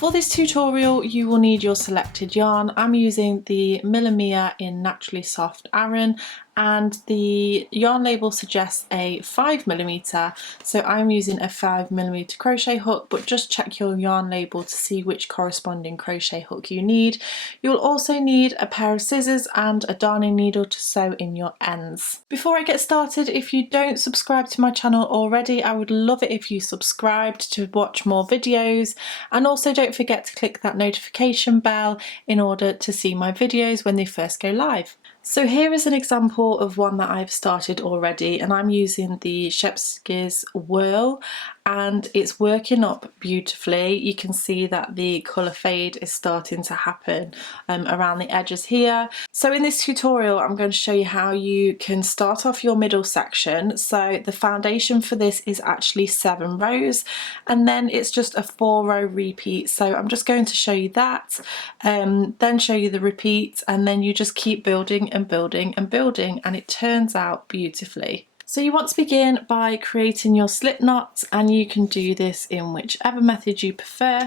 For this tutorial you will need your selected yarn. I'm using the Millimia in Naturally Soft Aran, and the yarn label suggests a 5mm, so I'm using a 5mm crochet hook, but just check your yarn label to see which corresponding crochet hook you need. You'll also need a pair of scissors and a darning needle to sew in your ends. Before I get started, if you don't subscribe to my channel already, I would love it if you subscribed to watch more videos, and also don't forget to click that notification bell in order to see my videos when they first go live. So here is an example of one that I've started already, and I'm using the Shepsky's Whirl, and it's working up beautifully. You can see that the colour fade is starting to happen around the edges here. So in this tutorial I'm going to show you how you can start off your middle section. So the foundation for this is actually 7 rows, and then it's just a 4-row repeat. So I'm just going to show you that, then show you the repeat, and then you just keep building and building and building, and it turns out beautifully. So you want to begin by creating your slip knot, and you can do this in whichever method you prefer.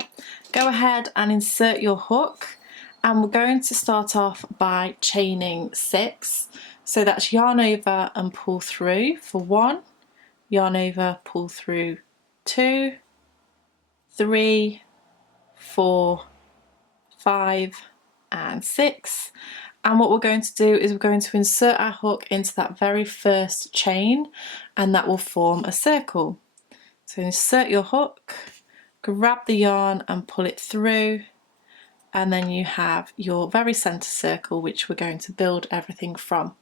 Go ahead and insert your hook, and we're going to start off by chaining 6. So that's yarn over and pull through for 1, yarn over, pull through 2, 3, 4, 5 and 6. And what we're going to do is we're going to insert our hook into that very first chain, and that will form a circle. So insert your hook, grab the yarn and pull it through, and then you have your very centre circle which we're going to build everything from.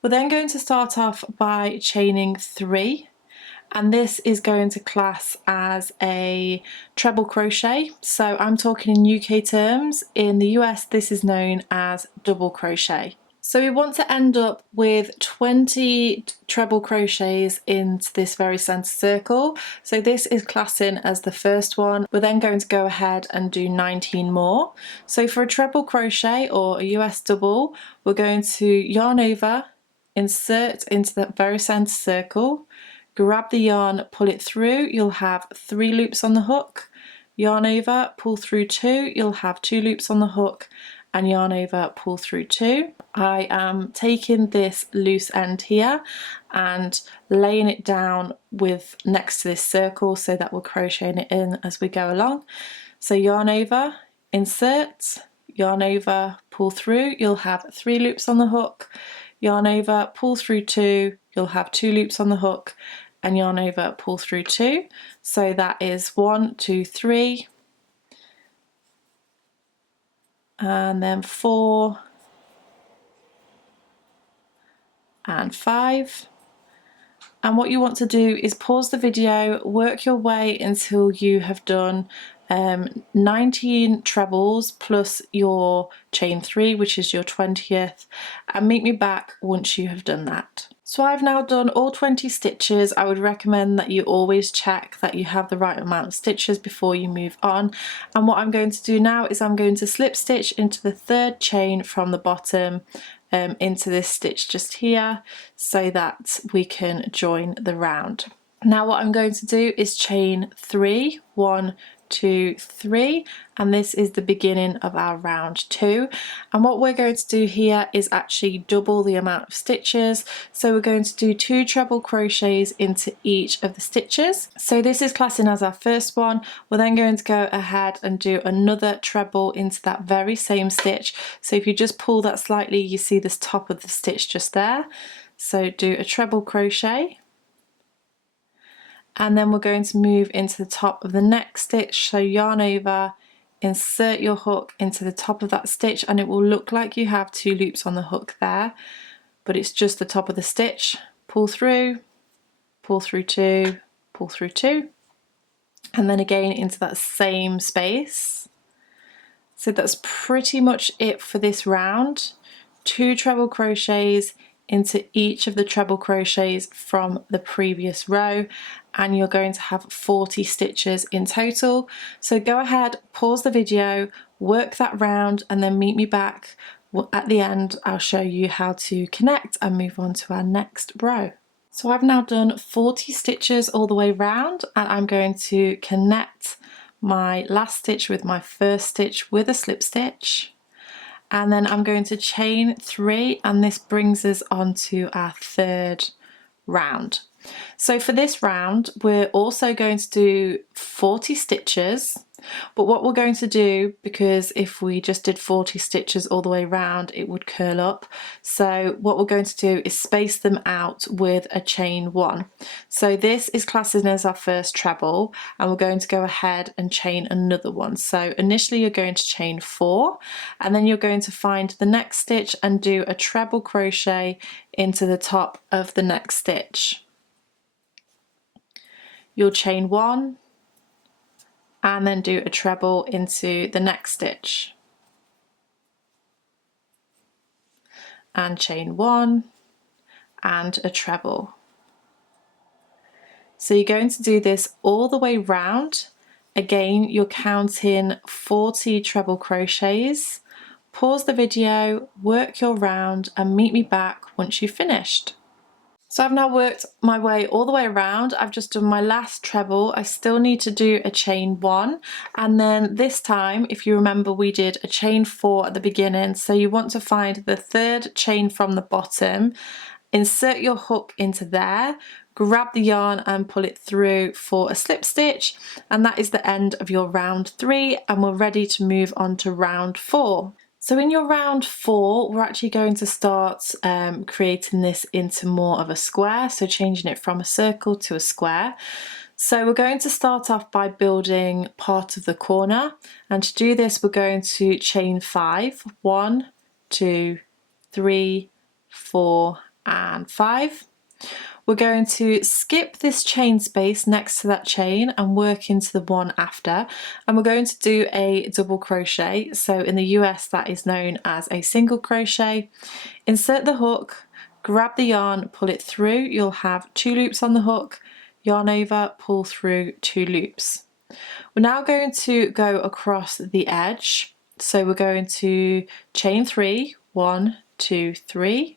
We're then going to start off by chaining 3, and this is going to class as a treble crochet. So I'm talking in UK terms. In the US this is known as double crochet. So we want to end up with 20 treble crochets into this very centre circle. So this is classing as the first one. We're then going to go ahead and do 19 more. So for a treble crochet or a US double, we're going to yarn over, insert into that very centre circle, grab the yarn, pull it through, you'll have 3 loops on the hook, yarn over, pull through 2, you'll have 2 loops on the hook, and yarn over, pull through 2. I am taking this loose end here and laying it down with next to this circle so that we're crocheting it in as we go along. So yarn over, insert, yarn over, pull through, you'll have 3 loops on the hook, yarn over, pull through 2, you'll have 2 loops on the hook, and yarn over, pull through 2. So that is 1, 2, 3, and then 4 and 5. And what you want to do is pause the video, work your way until you have done 19 trebles plus your chain 3, which is your 20th, and meet me back once you have done that. So I've now done all 20 stitches. I would recommend that you always check that you have the right amount of stitches before you move on. And what I'm going to do now is I'm going to slip stitch into the 3rd chain from the bottom into this stitch just here, so that we can join the round. Now what I'm going to do is chain 3, 1, 2, 3, and this is the beginning of our round 2. And what we're going to do here is actually double the amount of stitches. So we're going to do 2 treble crochets into each of the stitches. So this is classing as our first one. We're then going to go ahead and do another treble into that very same stitch. So if you just pull that slightly, you see this top of the stitch just there. So do a treble crochet, and then we're going to move into the top of the next stitch. So yarn over, insert your hook into the top of that stitch, and it will look like you have 2 loops on the hook there, but it's just the top of the stitch. Pull through 2, pull through 2, and then again into that same space. So that's pretty much it for this round. 2 treble crochets into each of the treble crochets from the previous row, and you're going to have 40 stitches in total. So go ahead, pause the video, work that round, and then meet me back at the end. I'll show you how to connect and move on to our next row. So I've now done 40 stitches all the way round, and I'm going to connect my last stitch with my first stitch with a slip stitch, and then I'm going to chain 3, and this brings us on to our third round. So for this round we're also going to do 40 stitches, but what we're going to do, because if we just did 40 stitches all the way around it would curl up, so what we're going to do is space them out with a chain 1. So this is classed as our first treble, and we're going to go ahead and chain another one. So initially you're going to chain 4, and then you're going to find the next stitch and do a treble crochet into the top of the next stitch. You'll chain 1 and then do a treble into the next stitch, and chain 1 and a treble. So you're going to do this all the way round. Again, you're counting 40 treble crochets. Pause the video, work your round, and meet me back once you've finished. So I've now worked my way all the way around. I've just done my last treble. I still need to do a chain 1, and then this time, if you remember, we did a chain 4 at the beginning. So you want to find the third chain from the bottom, insert your hook into there, grab the yarn and pull it through for a slip stitch, and that is the end of your round 3, and we're ready to move on to round 4. So in your round 4, we're actually going to start creating this into more of a square, so changing it from a circle to a square. So we're going to start off by building part of the corner, and to do this we're going to chain 5, 1, 2, 3, 4 and 5. We're going to skip this chain space next to that chain and work into the one after, and we're going to do a double crochet. So in the US that is known as a single crochet. Insert the hook, grab the yarn, pull it through. You'll have 2 loops on the hook, yarn over, pull through 2 loops. We're now going to go across the edge. So we're going to chain 3, 1, 2, 3.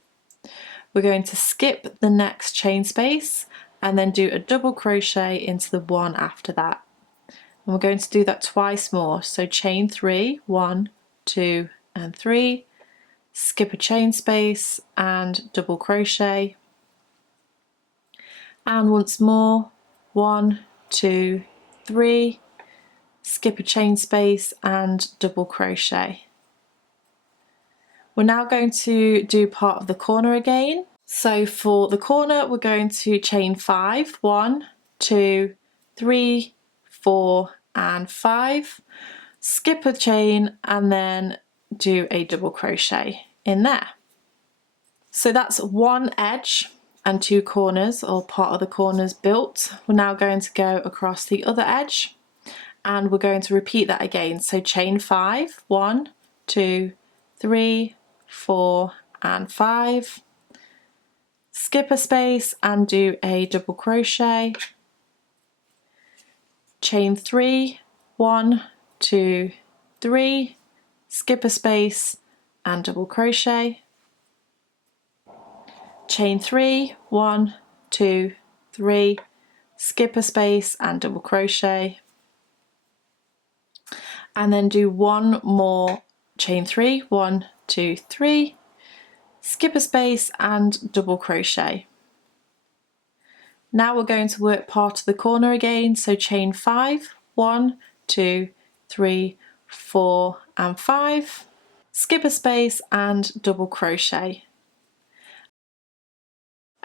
We're going to skip the next chain space and then do a double crochet into the one after that. And we're going to do that twice more. So chain 3, 1, 2 and 3, skip a chain space and double crochet. And once more, 1, 2, 3, skip a chain space and double crochet. We're now going to do part of the corner again. So for the corner we're going to chain 5, 1, 2, 3, 4 and 5, skip a chain and then do a double crochet in there. So that's one edge and 2 corners, or part of the corners, built. We're now going to go across the other edge and we're going to repeat that again. So chain 5, 1, 2, 3, 4 and 5, skip a space and do a double crochet, chain 3, 1, 2, 3, skip a space and double crochet, chain 3, 1, 2, 3, skip a space and double crochet, and then do one more chain 3, 1, 2, 3, skip a space and double crochet. Now we're going to work part of the corner again, so chain 5, 1, 2, 3, 4 and 5, skip a space and double crochet.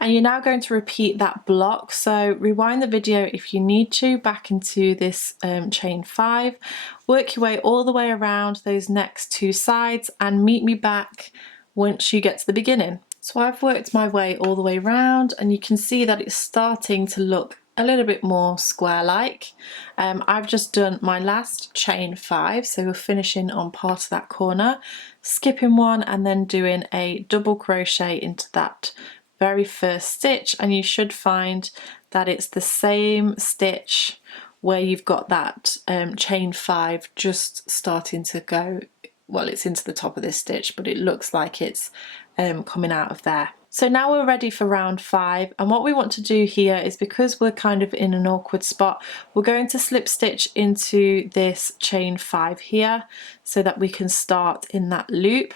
And you're now going to repeat that block, so rewind the video if you need to back into this chain 5, work your way all the way around those next 2 sides and meet me back once you get to the beginning. So I've worked my way all the way around and you can see that it's starting to look a little bit more square-like. I've just done my last chain 5, so we're finishing on part of that corner, skipping one and then doing a double crochet into that very first stitch, and you should find that it's the same stitch where you've got that chain 5 just starting to go, well, it's into the top of this stitch but it looks like it's coming out of there. So now we're ready for round 5, and what we want to do here is, because we're kind of in an awkward spot, we're going to slip stitch into this chain 5 here so that we can start in that loop,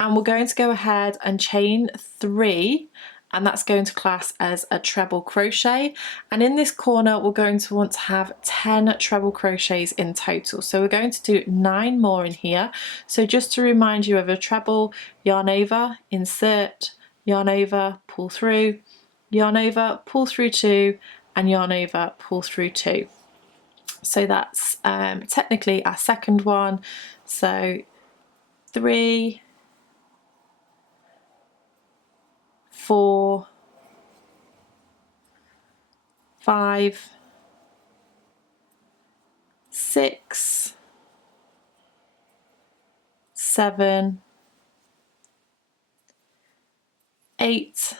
and we're going to go ahead and chain 3, and that's going to class as a treble crochet, and in this corner we're going to want to have 10 treble crochets in total. So we're going to do 9 more in here. So just to remind you of a treble: yarn over, insert, yarn over, pull through, yarn over, pull through 2, and yarn over, pull through 2. So that's technically our second one. So 3, 4, 5, 6, 7, 8,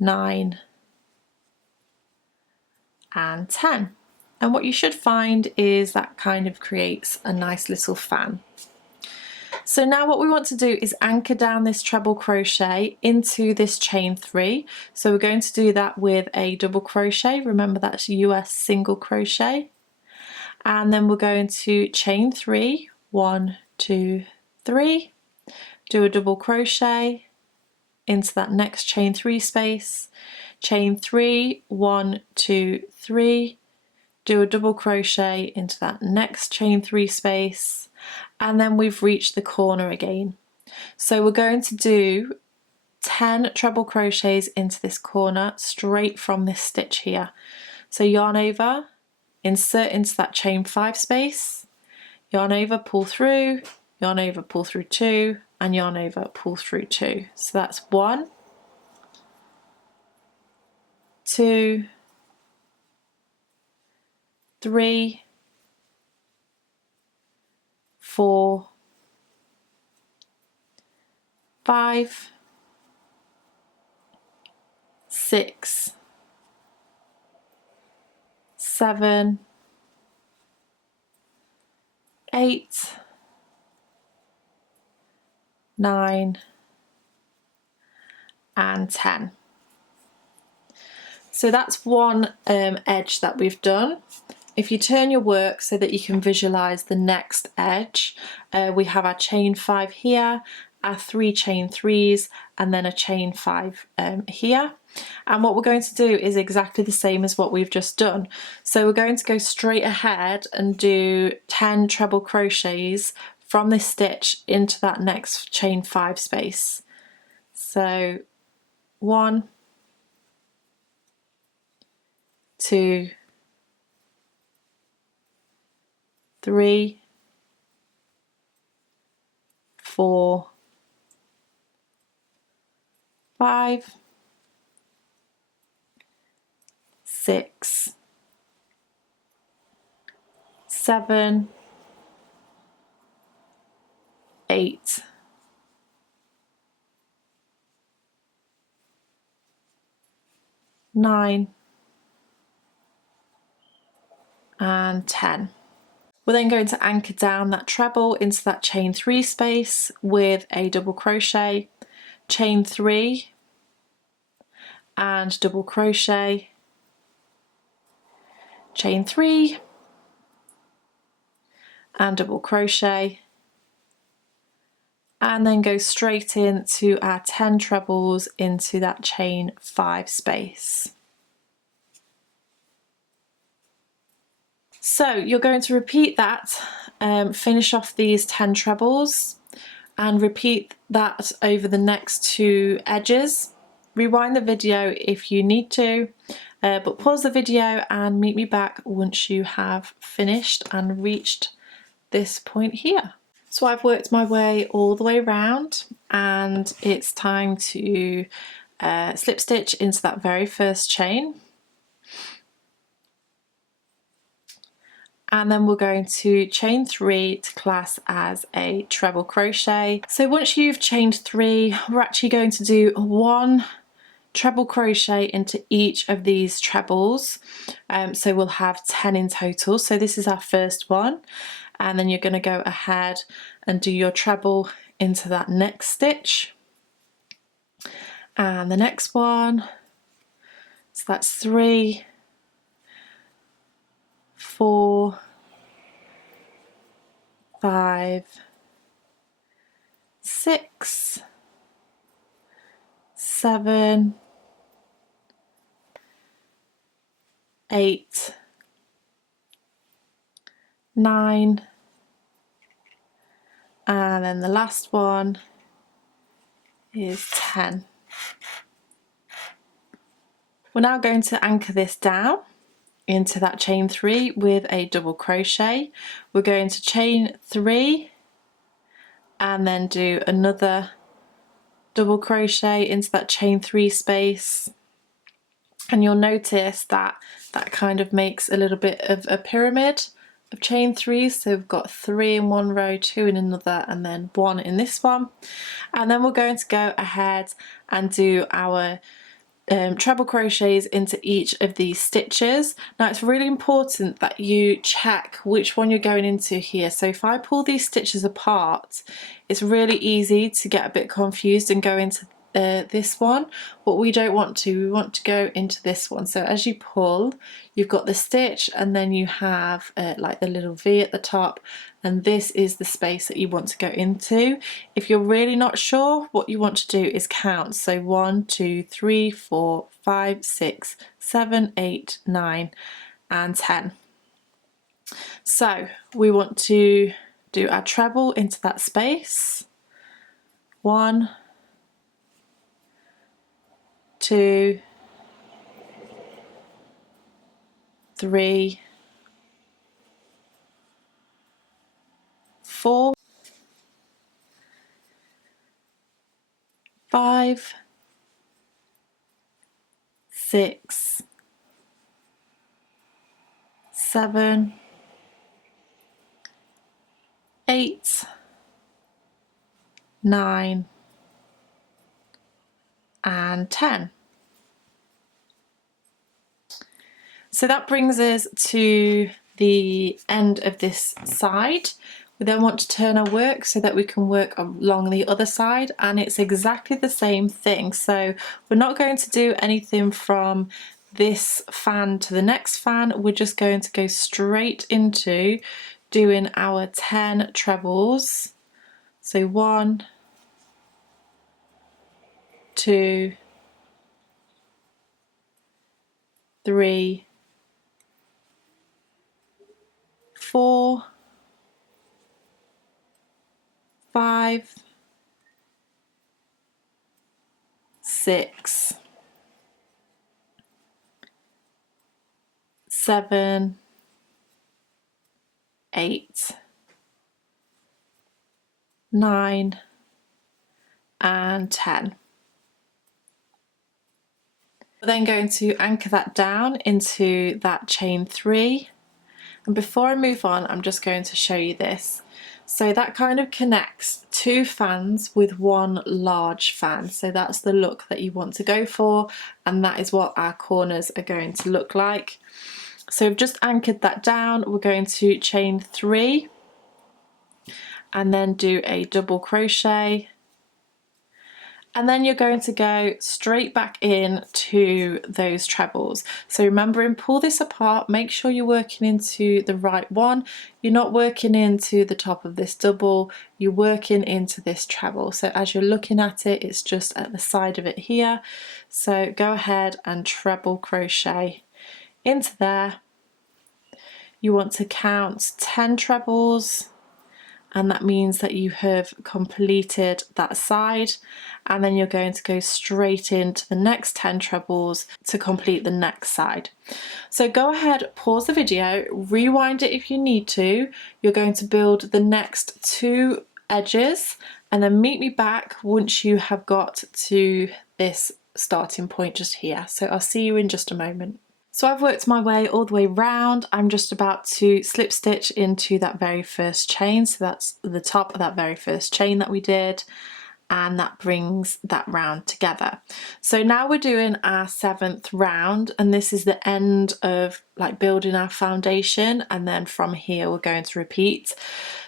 9, and 10. And what you should find is that kind of creates a nice little fan. So now what we want to do is anchor down this treble crochet into this chain 3. So we're going to do that with a double crochet. Remember, that's US single crochet. And then we're going to chain 3, 1, 2, 3, do a double crochet into that next chain 3 space, chain 3, 1, 2, 3, do a double crochet into that next chain 3 space, and then we've reached the corner again. So we're going to do 10 treble crochets into this corner straight from this stitch here. So yarn over, insert into that chain 5 space, yarn over, pull through, yarn over, pull through 2, and yarn over, pull through 2. So that's 1, 2, 3, 4, 5, 6, 7, 8, 9, and 10. So that's one edge that we've done. If you turn your work so that you can visualize the next edge, we have our chain 5 here, our 3 chain 3s, and then a chain 5 here. And what we're going to do is exactly the same as what we've just done. So we're going to go straight ahead and do 10 treble crochets from this stitch into that next chain 5 space. So 1, 2, 3, 4, 5, 6, 7, 8, 9, and 10. We're then going to anchor down that treble into that chain 3 space with a double crochet, chain 3, and double crochet, chain 3, and double crochet, and then go straight into our 10 trebles into that chain 5 space. So you're going to repeat that, finish off these 10 trebles, and repeat that over the next 2 edges. Rewind the video if you need to, but pause the video and meet me back once you have finished and reached this point here. So I've worked my way all the way around, and it's time to slip stitch into that very first chain. And then we're going to chain 3 to class as a treble crochet. So once you've chained 3, we're actually going to do 1 treble crochet into each of these trebles. So we'll have 10 in total. So this is our first one, and then you're going to go ahead and do your treble into that next stitch, and the next one, so that's 3, 4, 5, 6, 7, 8, 9, and then the last one is 10. We're now going to anchor this down into that chain 3 with a double crochet. We're going to chain 3 and then do another double crochet into that chain 3 space, and you'll notice that that kind of makes a little bit of a pyramid of chain 3s. So we've got 3 in one row, 2 in another, and then 1 in this one. And then we're going to go ahead and do our treble crochets into each of these stitches. Now it's really important that you check which one you're going into here. So if I pull these stitches apart, it's really easy to get a bit confused and go into this one, but we don't want to. We want to go into this one. So as you pull, you've got the stitch, and then you have like the little V at the top, and this is the space that you want to go into. If you're really not sure, what you want to do is count. So 1, 2, 3, 4, 5, 6, 7, 8, 9, and 10. So we want to do our treble into that space. 1, 2, 3, 4, 5, 6, 7, 8, 9, and 10. So that brings us to the end of this side. We then want to turn our work so that we can work along the other side, and it's exactly the same thing. So we're not going to do anything from this fan to the next fan. We're just going to go straight into doing our 10 trebles. So 1, 2, 3, 4, 5, 6, 7, 8, 9, and 10. We're then going to anchor that down into that chain 3. And before I move on, I'm just going to show you this. So that kind of connects 2 fans with 1 large fan. So that's the look that you want to go for, and that is what our corners are going to look like. So we've just anchored that down. We're going to chain 3 and then do a double crochet. And then you're going to go straight back in to those trebles. So remembering, pull this apart, make sure you're working into the right one. You're not working into the top of this double, you're working into this treble. So as you're looking at it, it's just at the side of it here. So go ahead and treble crochet into there. You want to count 10 trebles, and that means that you have completed that side, and then you're going to go straight into the next 10 trebles to complete the next side. So go ahead, pause the video, rewind it if you need to. You're going to build the next 2 edges, and then meet me back once you have got to this starting point just here. So I'll see you in just a moment. So I've worked my way all the way round. I'm just about to slip stitch into that very first chain. So that's the top of that very first chain that we did. and that brings that round together. So now we're doing our 7th round, and this is the end of like building our foundation, and then from here we're going to repeat.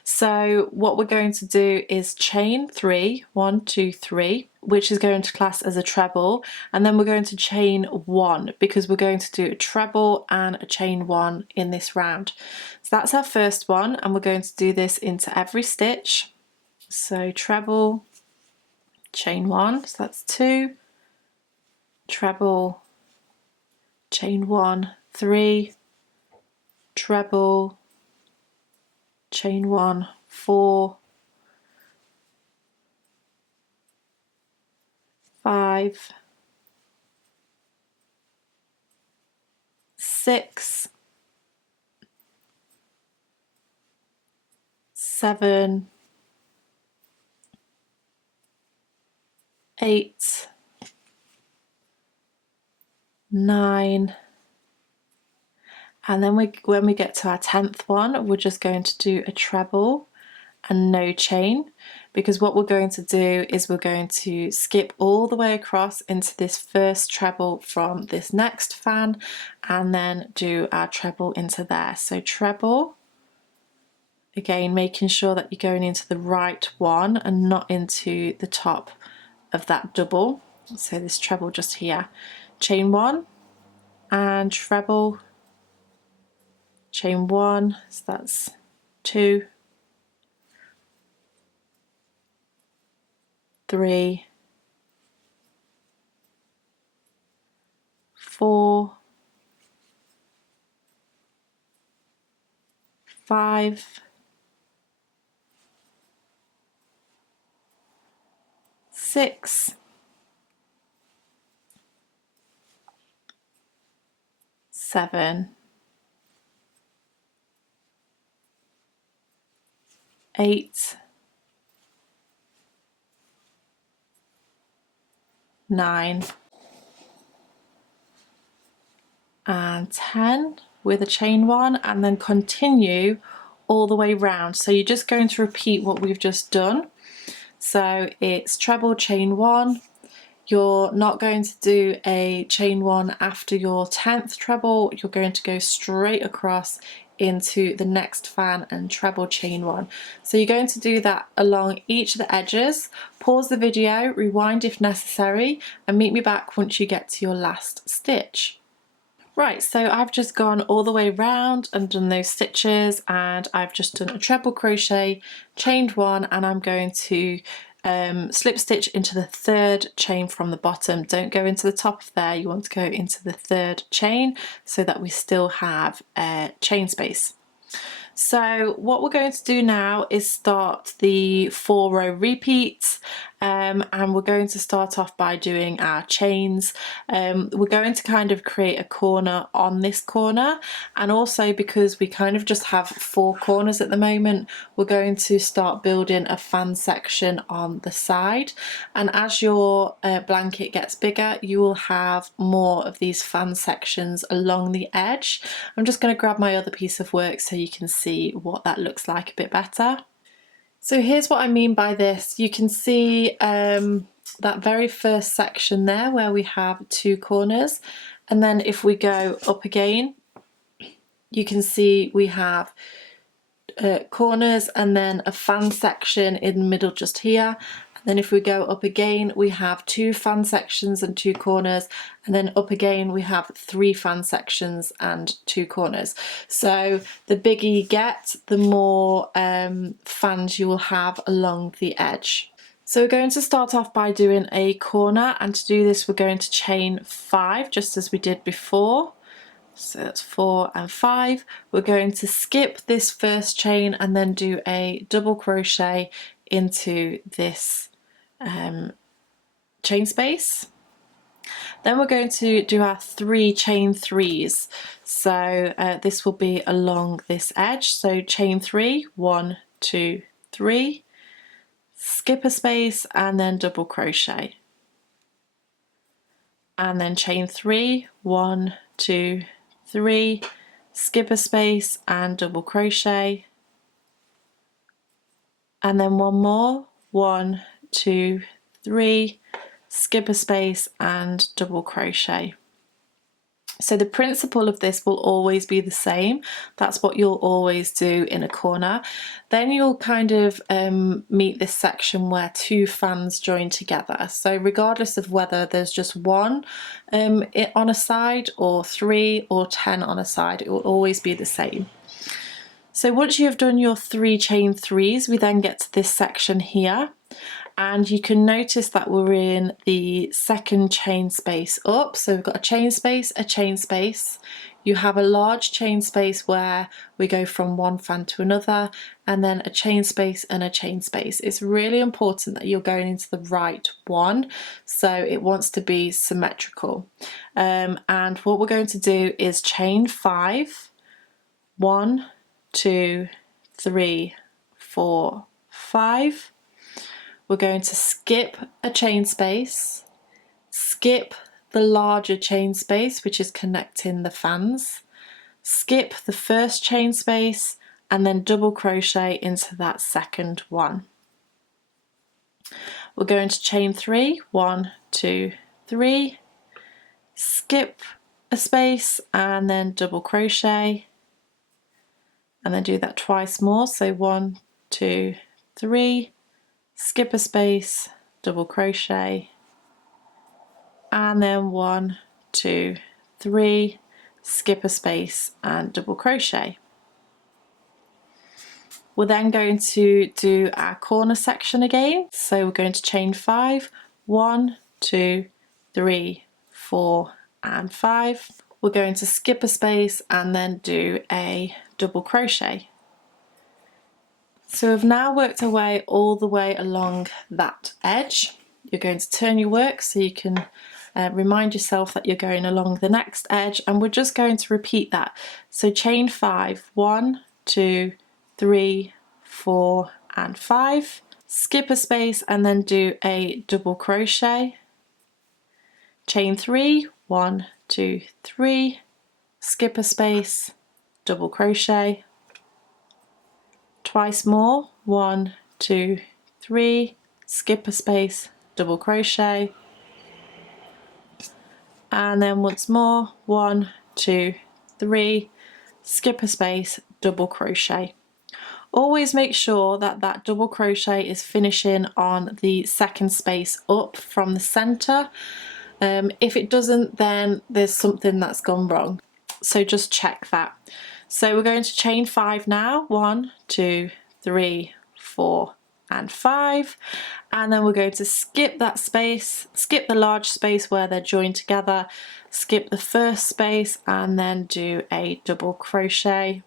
So what we're going to do is chain 3, 1, 2, 3, which is going to class as a treble, and then we're going to chain 1 because we're going to do a treble and a chain 1 in this round. So that's our first one, and we're going to do this into every stitch. So treble, chain 1, so that's 2, treble, chain 1, 3, treble, chain 1, 4, 5, 6, 7, 8, 9, and then when we get to our 10th one, we're just going to do a treble and no chain, because what we're going to do is we're going to skip all the way across into this first treble from this next fan and then do our treble into there. So treble, again making sure that you're going into the right one and not into the top of that double. So this treble just here, chain 1 and treble, chain 1, so that's 2, 3, 4, 5, 6, 7, 8, 9 and 10 with a chain 1, and then continue all the way round. So you're just going to repeat what we've just done. So it's treble, chain 1. You're not going to do a chain 1 after your 10th treble, you're going to go straight across into the next fan and treble, chain 1. So you're going to do that along each of the edges. Pause the video, rewind if necessary, and meet me back once you get to your last stitch. Right, so I've just gone all the way round and done those stitches, and I've just done a treble crochet, chained 1, and I'm going to slip stitch into the 3rd chain from the bottom. Don't go into the top of there, you want to go into the 3rd chain so that we still have a chain space. So what we're going to do now is start the 4-row repeats, and we're going to start off by doing our chains. We're going to kind of create a corner on this corner, and also because we kind of just have 4 corners at the moment, we're going to start building a fan section on the side, and as your blanket gets bigger you will have more of these fan sections along the edge. I'm just going to grab my other piece of work so you can see what that looks like a bit better. So here's what I mean by this. You can see that very first section there where we have 2 corners, and then if we go up again you can see we have corners and then a fan section in the middle just here. Then if we go up again we have 2 fan sections and 2 corners, and then up again we have 3 fan sections and 2 corners. So the bigger you get, the more fans you will have along the edge. So we're going to start off by doing a corner, and to do this we're going to chain 5 just as we did before. So that's 4 and 5. We're going to skip this first chain and then do a double crochet into this chain space. Then we're going to do our 3 chain 3s. So this will be along this edge. So chain 3, 1, 2, 3, skip a space and then double crochet. And then chain 3, 1, 2, 3, skip a space and double crochet. And then one more, 1, 2, 3, skip a space and double crochet. So the principle of this will always be the same. That's what you'll always do in a corner. Then you'll kind of meet this section where 2 fans join together. So regardless of whether there's just 1 on a side or 3 or 10 on a side, it will always be the same. So once you have done your 3 chain 3s, we then get to this section here. And you can notice that we're in the second chain space up. So we've got a chain space. You have a large chain space where we go from one fan to another, and then a chain space and a chain space. It's really important that you're going into the right one, so it wants to be symmetrical. And what we're going to do is chain 5, 1, 2, 3, 4, 5. We're going to skip a chain space, skip the larger chain space which is connecting the fans, skip the first chain space and then double crochet into that second one. We're going to chain 3, 1, 2, 3, skip a space and then double crochet, and then do that twice more. So 1, 2, 3, skip a space, double crochet, and then 1, 2, 3, skip a space and double crochet. We're then going to do our corner section again. So we're going to chain 5, 1, 2, 3, 4 and 5. We're going to skip a space and then do a double crochet. So we've now worked our way all the way along that edge. You're going to turn your work so you can remind yourself that you're going along the next edge, and we're just going to repeat that. So chain 5, 1, 2, 3, 4 and 5. Skip a space and then do a double crochet. Chain 3, 1, 2, 3, skip a space, double crochet. Twice more, 1, 2, 3, skip a space, double crochet, and then once more, 1, 2, 3, skip a space, double crochet. Always make sure that that double crochet is finishing on the second space up from the center. If it doesn't, then there's something that's gone wrong, so just check that. So we're going to chain 5 now, 1, 2, 3, 4 and 5, and then we're going to skip that space, skip the large space where they're joined together, skip the first space and then do a double crochet,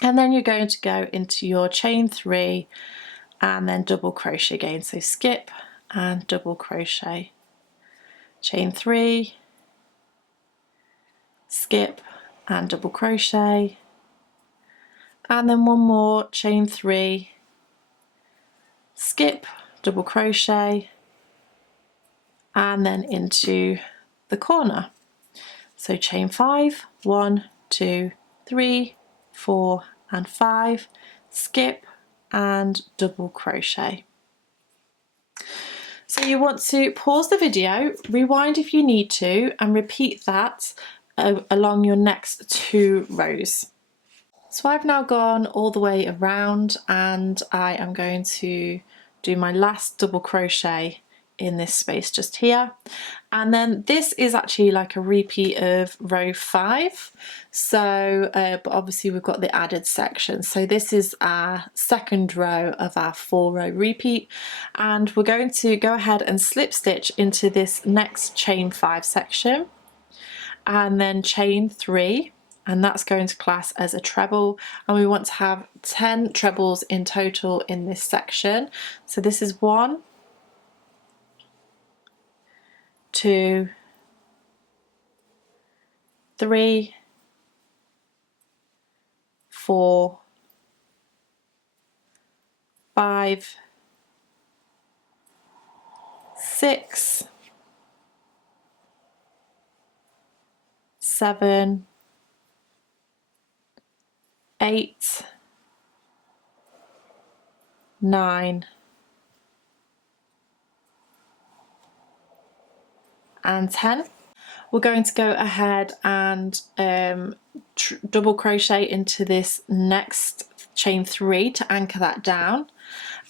and then you're going to go into your chain 3 and then double crochet again. So skip and double crochet, chain 3, skip and double crochet, and then one more, chain 3, skip, double crochet, and then into the corner. So chain 5, 1, 2, 3, 4 and 5, skip and double crochet. So you want to pause the video, rewind if you need to, and repeat that along your next 2 rows. So I've now gone all the way around and I am going to do my last double crochet in this space just here, and then this is actually like a repeat of row 5, so but obviously we've got the added section. So this is our second row of our 4-row repeat, and we're going to go ahead and slip stitch into this next chain 5 section and then chain 3, and that's going to class as a treble, and we want to have 10 trebles in total in this section. So this is 1, 2, 3, 4, 5, 6, 7, 8, 9, and 10. We're going to go ahead and double crochet into this next chain 3 to anchor that down,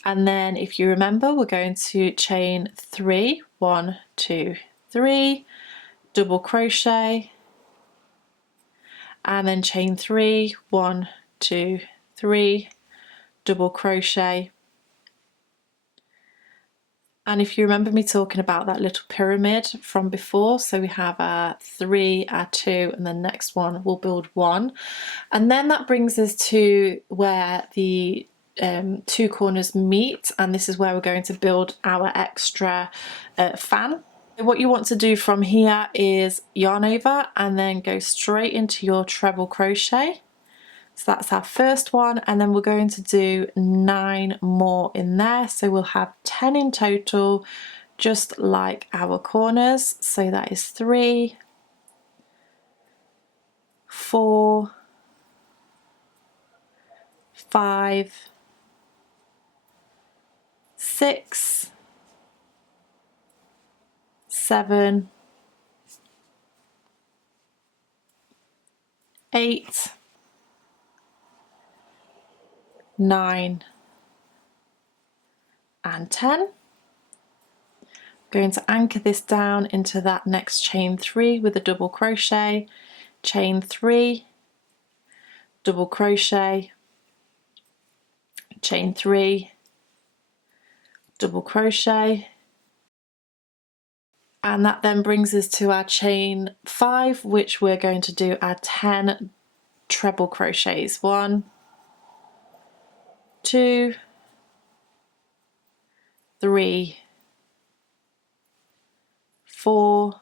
and then if you remember, we're going to chain 3, 1, 2, 3, double crochet, and then chain 3, 1, 2, 3, double crochet. And if you remember me talking about that little pyramid from before, so we have our 3, our 2, and the next one we'll build 1, and then that brings us to where the 2 corners meet, and this is where we're going to build our extra fan. What you want to do from here is yarn over and then go straight into your treble crochet. So that's our first one, and then we're going to do 9 more in there, so we'll have 10 in total, just like our corners. So that is 3, 4, 5, 6, 7, 8, 9, and 10. I'm going to anchor this down into that next chain 3 with a double crochet, chain 3, double crochet, chain 3, double crochet, and that then brings us to our chain 5, which we're going to do our 10 treble crochets. 1, 2, 3, 4,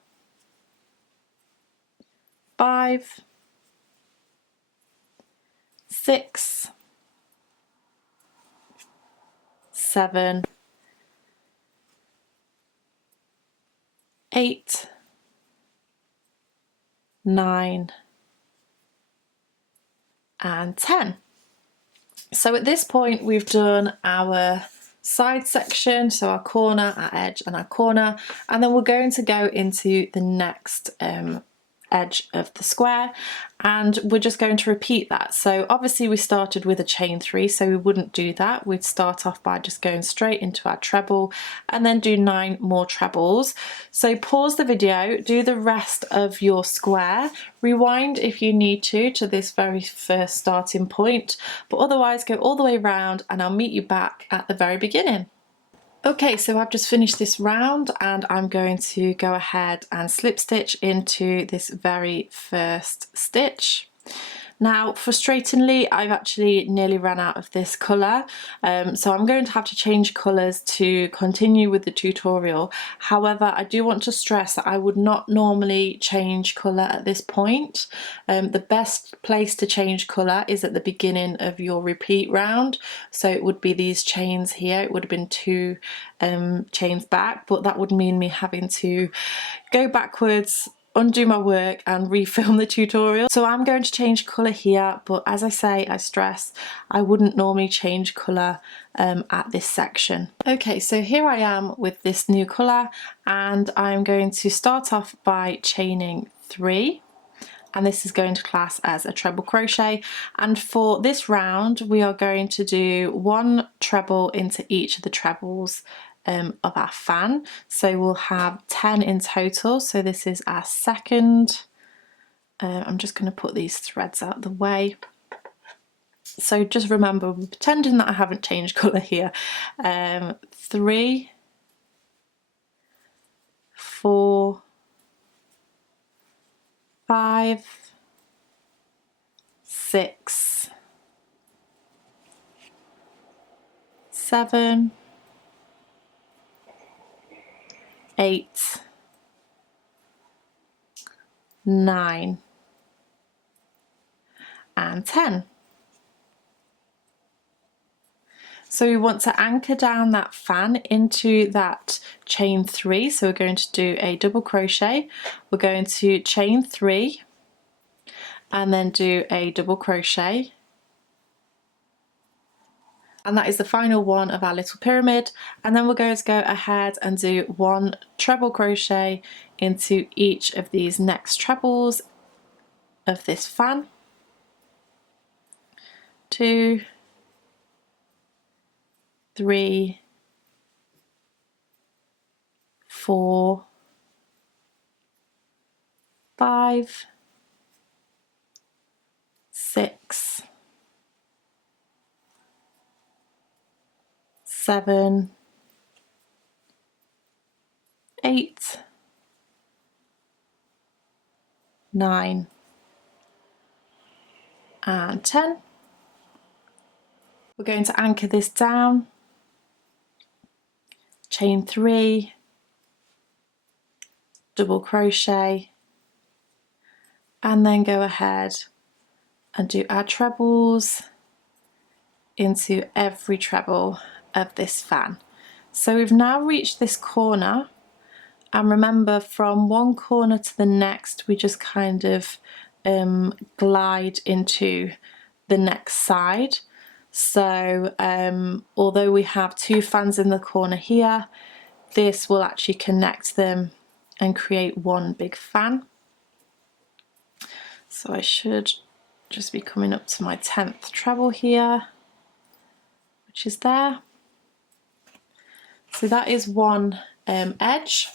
5, 6, 7, 8, 9, and 10. So at this point we've done our side section, so our corner, our edge and our corner, and then we're going to go into the next edge of the square, and we're just going to repeat that. So obviously we started with a chain 3, so we wouldn't do that. We'd start off by just going straight into our treble and then do 9 more trebles. So pause the video, do the rest of your square, rewind if you need to this very first starting point, but otherwise go all the way around and I'll meet you back at the very beginning. Okay, so I've just finished this round and I'm going to go ahead and slip stitch into this very first stitch. Now, frustratingly, I've actually nearly ran out of this colour, so I'm going to have to change colours to continue with the tutorial. However, I do want to stress that I would not normally change colour at this point. The best place to change colour is at the beginning of your repeat round, so it would be these chains here. It would have been 2 chains back, but that would mean me having to go backwards, undo my work and refilm the tutorial. So I'm going to change colour here, but as I say, I stress, I wouldn't normally change colour at this section. Okay, so here I am with this new colour and I'm going to start off by chaining 3. And this is going to class as a treble crochet, and for this round we are going to do 1 treble into each of the trebles of our fan, so we'll have 10 in total. So this is our second. I'm just going to put these threads out of the way. So just remember, we're pretending that I haven't changed colour here. 3, 4, 5, 6, 7, 8, 9, and 10. So we want to anchor down that fan into that chain 3. So we're going to do a double crochet. We're going to chain 3 and then do a double crochet And that is the final one of our little pyramid. And then we're going to go ahead and do 1 treble crochet into each of these next trebles of this fan. 2, 3, 4, 5, 6, 7, 8, 9 and 10. We're going to anchor this down, chain 3, double crochet, and then go ahead and do our trebles into every treble of this fan. So we've now reached this corner, and remember, from one corner to the next we just kind of glide into the next side. So although we have 2 fans in the corner here, this will actually connect them and create one big fan. So I should just be coming up to my 10th treble here, which is there. So that is one edge,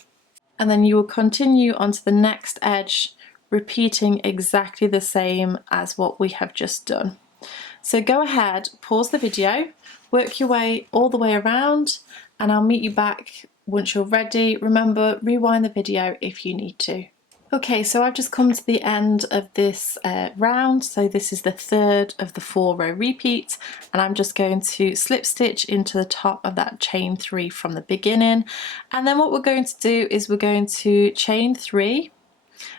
and then you will continue onto the next edge, repeating exactly the same as what we have just done. So go ahead, pause the video, work your way all the way around, and I'll meet you back once you're ready. Remember, rewind the video if you need to. Okay, so I've just come to the end of this round. So this is the 3rd of the 4-row repeat, and I'm just going to slip stitch into the top of that chain 3 from the beginning. And then what we're going to do is we're going to chain 3,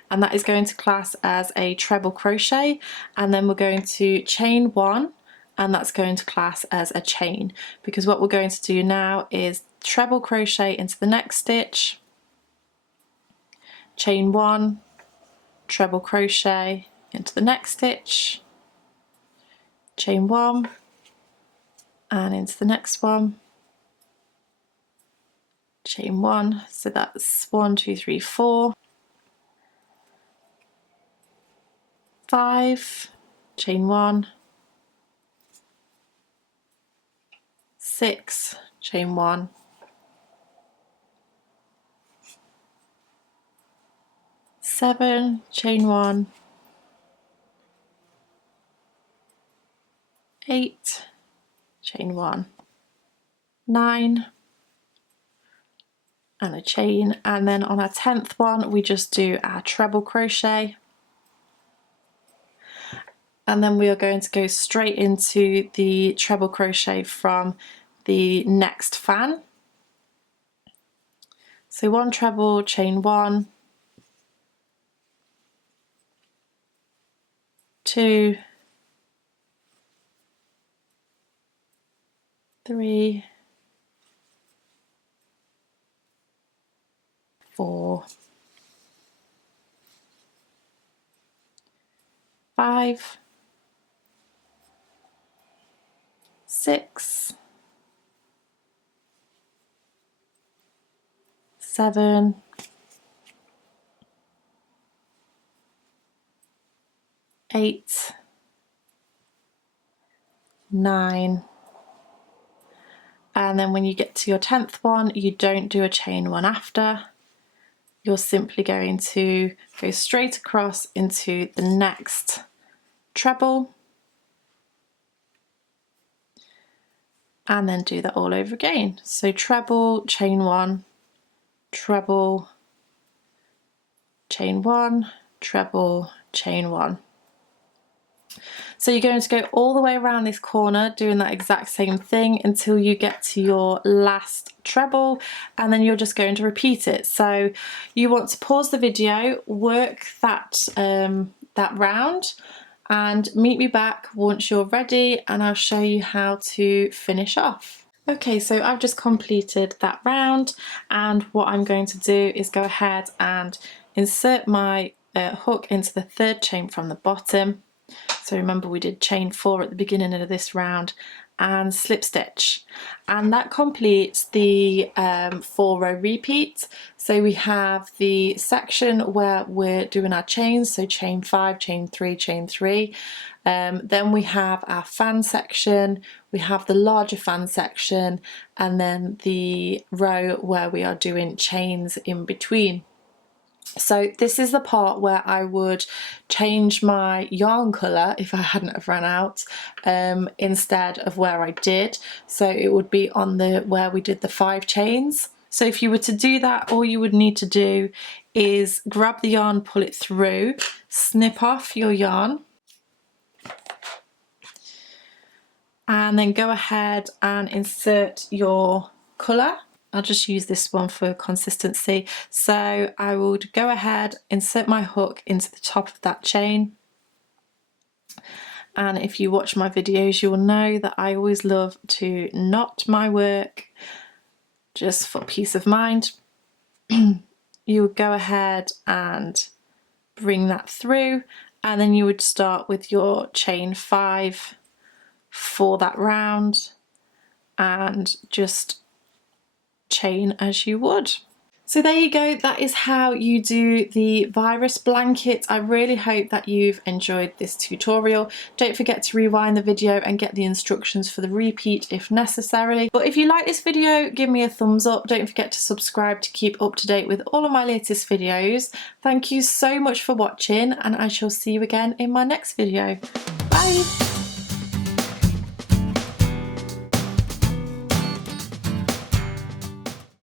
and that is going to class as a treble crochet, and then we're going to chain 1, and that's going to class as a chain, because what we're going to do now is treble crochet into the next stitch, chain 1, treble crochet into the next stitch, chain 1 and into the next one, chain 1, so that's 1, 2, 3, 4, 5, chain 1, 6, chain 1, 7, chain 1, 8, chain 1, 9 and a chain, and then on our 10th one we just do our treble crochet, and then we are going to go straight into the treble crochet from the next fan. So 1 treble, chain 1, 2, 3, 4, 5, 6, 7, 8, 9, and then when you get to your 10th one you don't do a chain 1 after, you're simply going to go straight across into the next treble and then do that all over again. So treble, chain 1, treble, chain 1, treble, chain 1. So you're going to go all the way around this corner doing that exact same thing until you get to your last treble, and then you're just going to repeat it. So you want to pause the video, work that that round, and meet me back once you're ready and I'll show you how to finish off. Okay, so I've just completed that round, and what I'm going to do is go ahead and insert my hook into the 3rd chain from the bottom. So remember we did chain 4 at the beginning of this round, and slip stitch, and that completes the 4-row repeat. So we have the section where we're doing our chains, so chain 5, chain 3, chain 3. Then we have our fan section, we have the larger fan section, and then the row where we are doing chains in between. So this is the part where I would change my yarn colour if I hadn't have run out, instead of where I did. So it would be on the where we did the 5 chains. So if you were to do that, all you would need to do is grab the yarn, pull it through, snip off your yarn, and then go ahead and insert your colour. I'll just use this one for consistency. So I would go ahead, insert my hook into the top of that chain. And if you watch my videos, you'll know that I always love to knot my work just for peace of mind. You would go ahead and bring that through, and then you would start with your chain 5 for that round and just chain as you would. So there you go, that is how you do the virus blanket. I really hope that you've enjoyed this tutorial. Don't forget to rewind the video and get the instructions for the repeat if necessary. But if you like this video, give me a thumbs up. Don't forget to subscribe to keep up to date with all of my latest videos. Thank you so much for watching, and I shall see you again in my next video. Bye!